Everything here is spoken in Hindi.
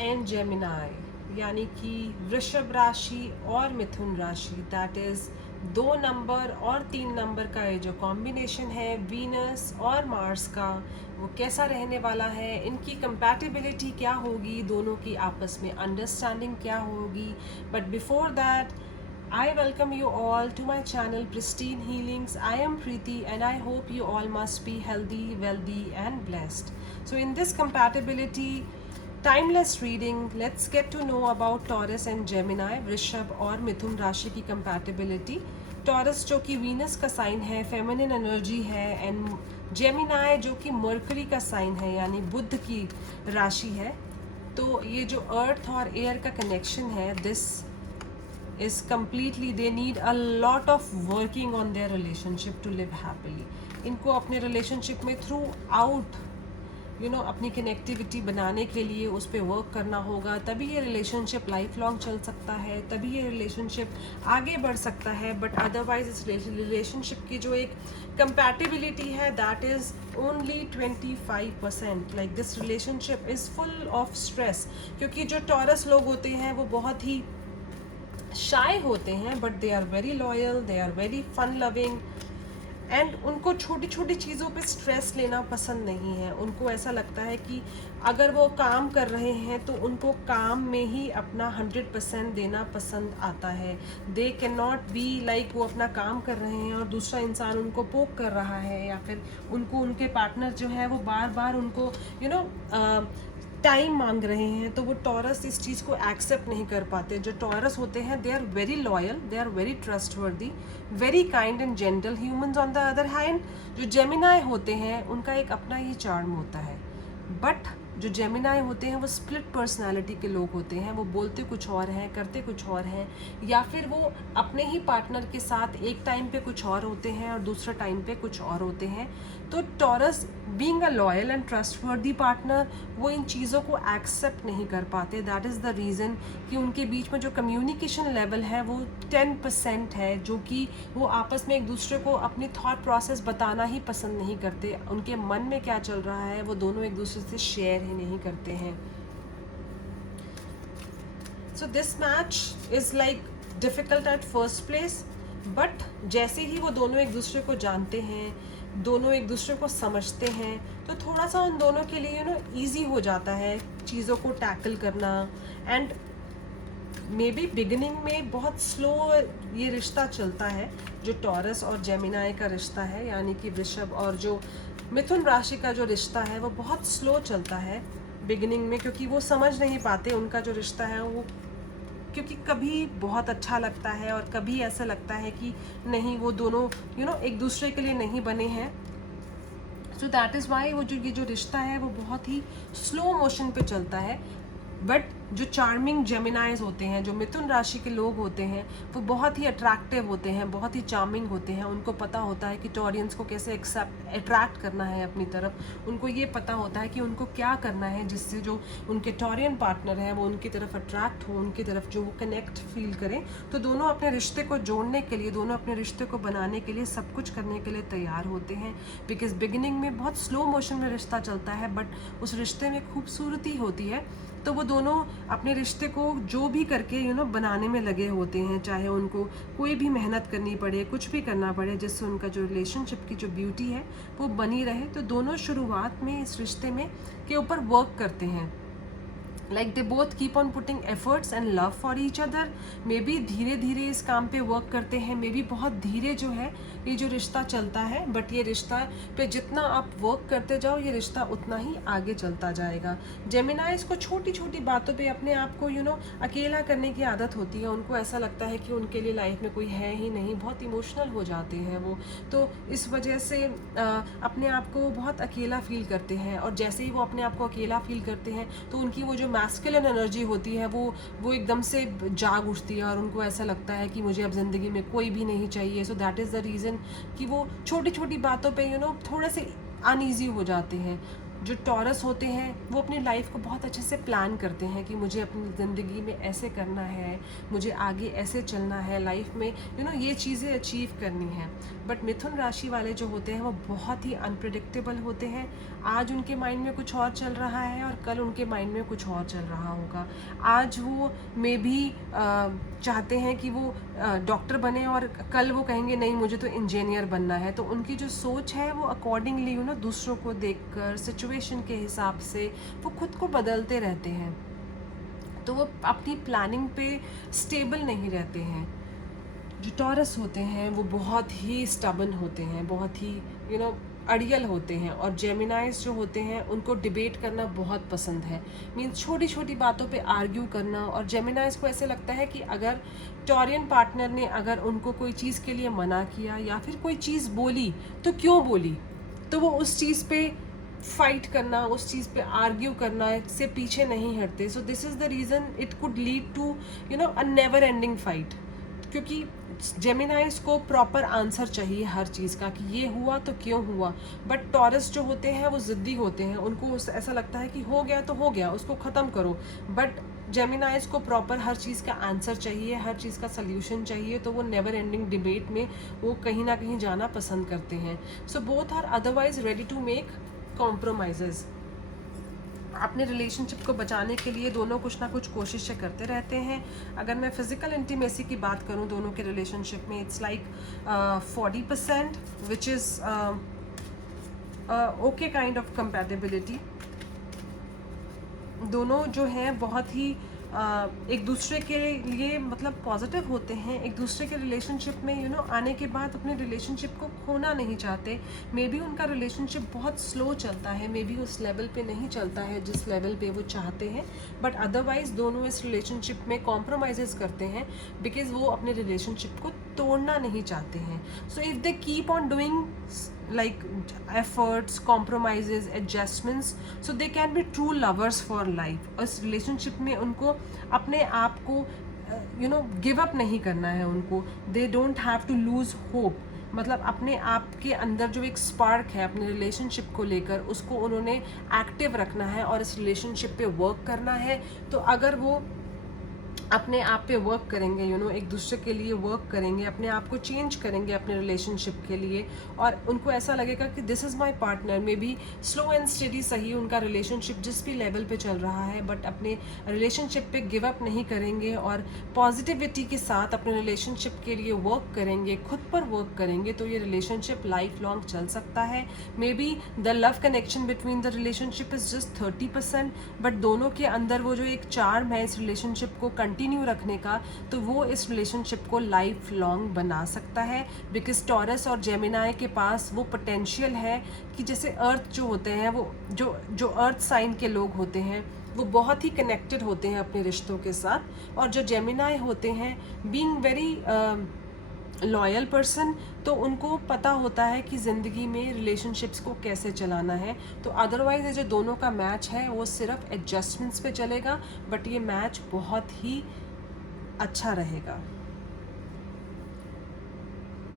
एंड जेमिनाई यानी कि वृषभ राशि और मिथुन राशि, दैट इज़ 2 नंबर और 3 नंबर का ये जो कॉम्बिनेशन है वीनस और मार्स का, वो कैसा रहने वाला है, इनकी कंपैटिबिलिटी क्या होगी, दोनों की आपस में अंडरस्टैंडिंग क्या होगी. But before that, I welcome you all to my channel Pristine Healings. I am Preeti and I hope you all must be healthy, wealthy and blessed. So in this compatibility timeless reading, let's get to know about Taurus and Gemini, वृषभ और मिथुन राशि की compatibility. Taurus जो कि वीनस का साइन है, फेमिनिन एनर्जी है, एंड जेमिनाई जो कि मर्करी का साइन है यानी बुध की राशि है. तो ये जो अर्थ और एयर का कनेक्शन है, this is completely, they need a lot of working on their relationship to live happily. इनको अपने रिलेशनशिप में थ्रू आउट अपनी कनेक्टिविटी बनाने के लिए उस पर वर्क करना होगा, तभी ये रिलेशनशिप लाइफ लॉन्ग चल सकता है, तभी ये रिलेशनशिप आगे बढ़ सकता है. बट अदरवाइज इस रिलेशनशिप की जो एक कंपैटिबिलिटी है, that is only 25%. Like this relationship is full of stress, क्योंकि जो टॉरस लोग होते हैं वो बहुत ही शाय होते हैं, but they are very loyal, they are very fun loving, and उनको छोटी छोटी चीज़ों पे स्ट्रेस लेना पसंद नहीं है. उनको ऐसा लगता है कि अगर वो काम कर रहे हैं तो उनको काम में ही अपना 100% देना पसंद आता है. They can not be like वो अपना काम कर रहे हैं और दूसरा इंसान उनको पोक कर रहा है, या फिर उनको उनके पार्टनर जो है वो बार बार उनको टाइम मांग रहे हैं, तो वो टॉरस इस चीज़ को एक्सेप्ट नहीं कर पाते. जो टॉरस होते हैं, they are very loyal, they are very trustworthy, very kind and gentle humans. On the other hand जो जेमिनाई होते हैं, उनका एक अपना ही चार्म होता है. बट जो जेमिनाई होते हैं वो स्प्लिट पर्सनालिटी के लोग होते हैं. वो बोलते कुछ और हैं, करते कुछ और हैं, या फिर वो अपने ही पार्टनर के साथ एक टाइम पे कुछ और होते हैं और दूसरे टाइम पे कुछ और होते हैं. तो taurus being a loyal and trustworthy partner, वो इन चीज़ों को एक्सेप्ट नहीं कर पाते. दैट इज़ द रीज़न कि उनके बीच में जो कम्युनिकेशन लेवल है वो 10% है, जो कि वो आपस में एक दूसरे को अपनी थॉट प्रोसेस बताना ही पसंद नहीं करते. उनके मन में क्या चल रहा है वो दोनों एक दूसरे से शेयर ही नहीं करते हैं. So this match is like difficult at first place, but जैसे ही वो दोनों एक दूसरे को जानते हैं, दोनों एक दूसरे को समझते हैं, तो थोड़ा सा उन दोनों के लिए ईजी हो जाता है चीज़ों को टैकल करना. एंड मे बी बिगिनिंग में बहुत स्लो ये रिश्ता चलता है, जो टॉरस और जेमिनाई का रिश्ता है, यानी कि वृषभ और जो मिथुन राशि का जो रिश्ता है वो बहुत स्लो चलता है बिगिनिंग में, क्योंकि वो समझ नहीं पाते उनका जो रिश्ता है वो, क्योंकि कभी बहुत अच्छा लगता है और कभी ऐसा लगता है कि नहीं, वो दोनों एक दूसरे के लिए नहीं बने हैं. सो दैट इज़ वाई वो ये जो रिश्ता है वो बहुत ही स्लो मोशन पे चलता है. बट जो चार्मिंग जेमिनाइज होते हैं, जो मिथुन राशि के लोग होते हैं, वो बहुत ही अट्रैक्टिव होते हैं, बहुत ही चार्मिंग होते हैं. उनको पता होता है कि टॉरियंस को कैसे अट्रैक्ट करना है अपनी तरफ. उनको ये पता होता है कि उनको क्या करना है जिससे जो उनके टॉरियन पार्टनर हैं वो उनकी तरफ अट्रैक्ट हो, उनकी तरफ जो वो कनेक्ट फील करें. तो दोनों अपने रिश्ते को जोड़ने के लिए, दोनों अपने रिश्ते को बनाने के लिए सब कुछ करने के लिए तैयार होते हैं. बिकॉज बिगिनिंग में बहुत स्लो मोशन में रिश्ता चलता है, बट उस रिश्ते में खूबसूरती होती है. तो वो दोनों अपने रिश्ते को जो भी करके बनाने में लगे होते हैं, चाहे उनको कोई भी मेहनत करनी पड़े, कुछ भी करना पड़े, जिससे उनका जो रिलेशनशिप की जो ब्यूटी है वो बनी रहे. तो दोनों शुरुआत में इस रिश्ते में के ऊपर वर्क करते हैं. Like they both keep on putting efforts and love for each other. May be धीरे धीरे इस काम पे वर्क करते हैं, मे बी बहुत धीरे जो है ये जो रिश्ता चलता है, बट ये रिश्ता पे जितना आप वर्क करते जाओ ये रिश्ता उतना ही आगे चलता जाएगा. जेमिनाइज को छोटी छोटी बातों पे अपने आप को अकेला करने की आदत होती है. उनको ऐसा लगता है कि उनके लिए लाइफ में कोई है ही नहीं, बहुत इमोशनल हो जाते हैं वो. तो इस वजह से अपने आप को बहुत अकेला फील करते हैं, और जैसे ही वो अपने आप को अकेला फील करते हैं तो उनकी वो जो मैस्कुलिन एनर्जी होती है वो एकदम से जाग उठती है, और उनको ऐसा लगता है कि मुझे अब ज़िंदगी में कोई भी नहीं चाहिए. So that is the reason कि वो छोटी छोटी बातों पे थोड़े से अनईजी हो जाते हैं. जो टॉरस होते हैं वो अपनी लाइफ को बहुत अच्छे से प्लान करते हैं कि मुझे अपनी ज़िंदगी में ऐसे करना है, मुझे आगे ऐसे चलना है लाइफ में, ये चीज़ें अचीव करनी है। बट मिथुन राशि वाले जो होते हैं वो बहुत ही अनप्रिडिक्टेबल होते हैं। आज उनके माइंड में कुछ और चल रहा है और कल उनके माइंड में कुछ और चल रहा होगा। आज वो मे भी चाहते हैं कि वो डॉक्टर बने और कल वो कहेंगे नहीं मुझे तो इंजीनियर बनना है। तो उनकी जो सोच है वो अकॉर्डिंगली दूसरों को देखकर सिचुएशन के हिसाब से वो खुद को बदलते रहते हैं। तो वो अपनी प्लानिंग पे स्टेबल नहीं रहते हैं। जो टॉरस होते हैं वो बहुत ही स्टबन होते हैं, बहुत ही अड़ियल होते हैं। और जेमिनाइज जो होते हैं उनको डिबेट करना बहुत पसंद है, मीन्स छोटी छोटी बातों पे आर्ग्यू करना। और जेमिनाइज को ऐसे लगता है कि अगर टॉरियन पार्टनर ने अगर उनको कोई चीज़ के लिए मना किया या फिर कोई चीज़ बोली तो क्यों बोली, तो वो उस चीज़ पे फाइट करना, उस चीज़ पे आर्ग्यू करना से पीछे नहीं हटते। So this is the reason it could lead to a never ending fight, क्योंकि जेमिनाइज को प्रॉपर आंसर चाहिए हर चीज़ का कि ये हुआ तो क्यों हुआ। बट टॉरस जो होते हैं वो ज़िद्दी होते हैं, उनको ऐसा लगता है कि हो गया तो हो गया, उसको ख़त्म करो। बट जेमिनाइज को प्रॉपर हर चीज़ का आंसर चाहिए, हर चीज़ का सल्यूशन चाहिए, तो वो नेवर एंडिंग डिबेट में वो कहीं ना कहीं जाना पसंद करते हैं। So both are otherwise ready to make compromises. अपने रिलेशनशिप को बचाने के लिए दोनों कुछ ना कुछ कोशिशें करते रहते हैं। अगर मैं फिज़िकल इंटीमेसी की बात करूं दोनों के रिलेशनशिप में, it's like 40% which is okay kind of compatibility. दोनों जो हैं बहुत ही एक दूसरे के लिए मतलब पॉजिटिव होते हैं, एक दूसरे के रिलेशनशिप में आने के बाद अपने रिलेशनशिप को खोना नहीं चाहते। मे बी उनका रिलेशनशिप बहुत स्लो चलता है, मे बी उस लेवल पे नहीं चलता है जिस लेवल पे वो चाहते हैं, बट अदरवाइज दोनों इस रिलेशनशिप में कॉम्प्रोमाइज़ करते हैं बिकॉज वो अपने रिलेशनशिप को तोड़ना नहीं चाहते हैं। So if they keep on doing like efforts, compromises, adjustments, so they can be true lovers for life। उस रिलेशनशिप में उनको अपने आप को गिव अप नहीं करना है, उनको they don't have to lose hope. मतलब अपने आप के अंदर जो एक स्पार्क है अपने रिलेशनशिप को लेकर, उसको उन्होंने एक्टिव रखना है और इस रिलेशनशिप पे वर्क करना है। तो अगर वो अपने आप पे वर्क करेंगे, एक दूसरे के लिए वर्क करेंगे, अपने आप को चेंज करेंगे अपने रिलेशनशिप के लिए, और उनको ऐसा लगेगा कि this is my partner. May be slow and steady सही उनका रिलेशनशिप जिस भी लेवल पे चल रहा है, बट अपने रिलेशनशिप पे गिव अप नहीं करेंगे और पॉजिटिविटी के साथ अपने रिलेशनशिप के लिए वर्क करेंगे, खुद पर वर्क करेंगे, तो ये रिलेशनशिप लाइफ लॉन्ग चल सकता है। May be the love connection between the relationship is just 30%, but दोनों के अंदर वो जो एक चार्म है इस रिलेशनशिप को कंटिन्यू रखने का, तो वो इस रिलेशनशिप को लाइफ लॉन्ग बना सकता है। बिकॉज टॉरस और जेमिनाई के पास वो पोटेंशियल है कि जैसे अर्थ जो होते हैं, वो जो अर्थ साइन के लोग होते हैं वो बहुत ही कनेक्टेड होते हैं अपने रिश्तों के साथ, और जो जेमिनाई होते हैं बीइंग वेरी लॉयल पर्सन, तो उनको पता होता है कि ज़िंदगी में रिलेशनशिप्स को कैसे चलाना है। तो अदरवाइज़ ये जो दोनों का मैच है वो सिर्फ एडजस्टमेंट्स पे चलेगा, बट ये मैच बहुत ही अच्छा रहेगा।